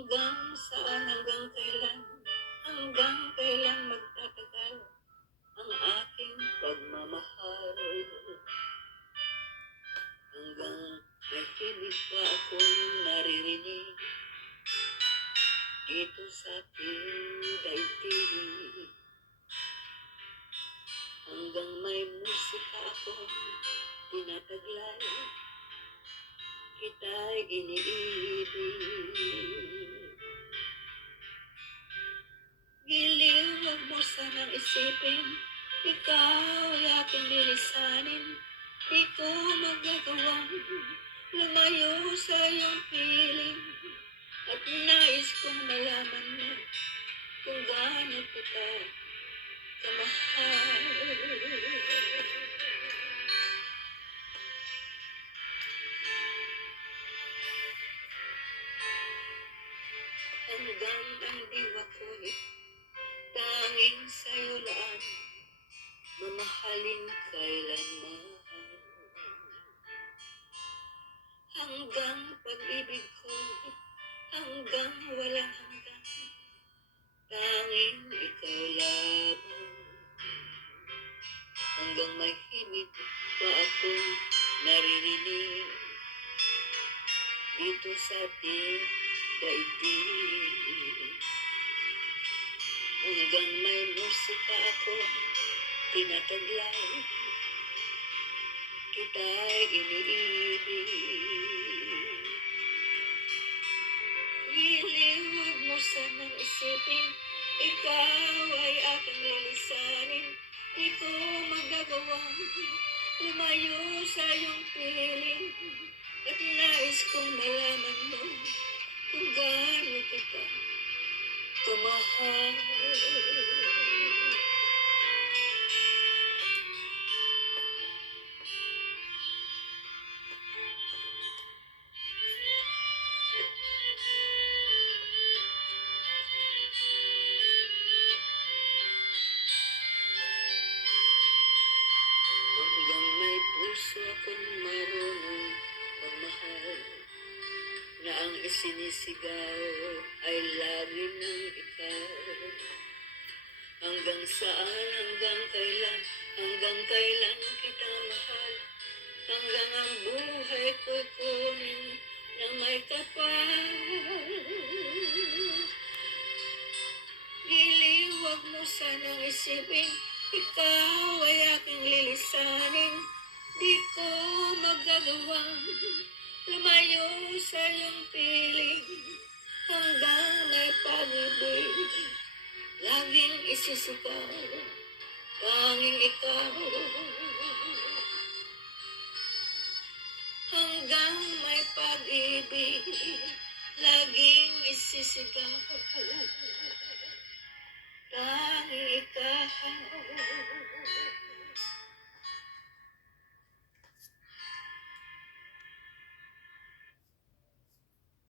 Hanggang kailan, hanggang kailan magtatagal ang aking pagmamahal? Hanggang may himig pa akong naririnig dito sa ating daigdig. Hanggang may musika akong tinataglay, kita'y iniibig. Giliw, wag mo sanang isipin, ikaw ay aking lilisanin. Di ko magagawang lumayo sa iyong piling. At nais kong malaman mo kung gaano kita kamahal. Hanggang ang diwa ko'y tanging sa'yo laan, mamahalin kailanman. Hanggang pag-ibig ko, hanggang walang hanggan, tanging ikaw lamang. Hanggang may himig pa akong naririnig dito sa ating daigdig. Hanggang may musika akong tinataglay, kita'y iniibig. Giliw, wag mo sanang isipin, ikaw ay aking lilisanin. Di ko magagawang lumayo sa iyong piling. At nais kong malaman mo kung gaano kita kamahal. Hanggang may puso akong marunong magmahal, na ang isinisigaw ay lagi ng ikaw. Hanggang saan, hanggang kailan kita mahal? Hanggang ang buhay ko'y kunin na may kapal. Giliw, wag mo sanang isipin, ikaw ay aking lilisanin. Di ko magagawang lumayo sa iyong piling. Hanggang may pag-ibig, laging isisigaw, tanging ikaw. Hanggang may pag-ibig, laging isisigaw, tanging ikaw.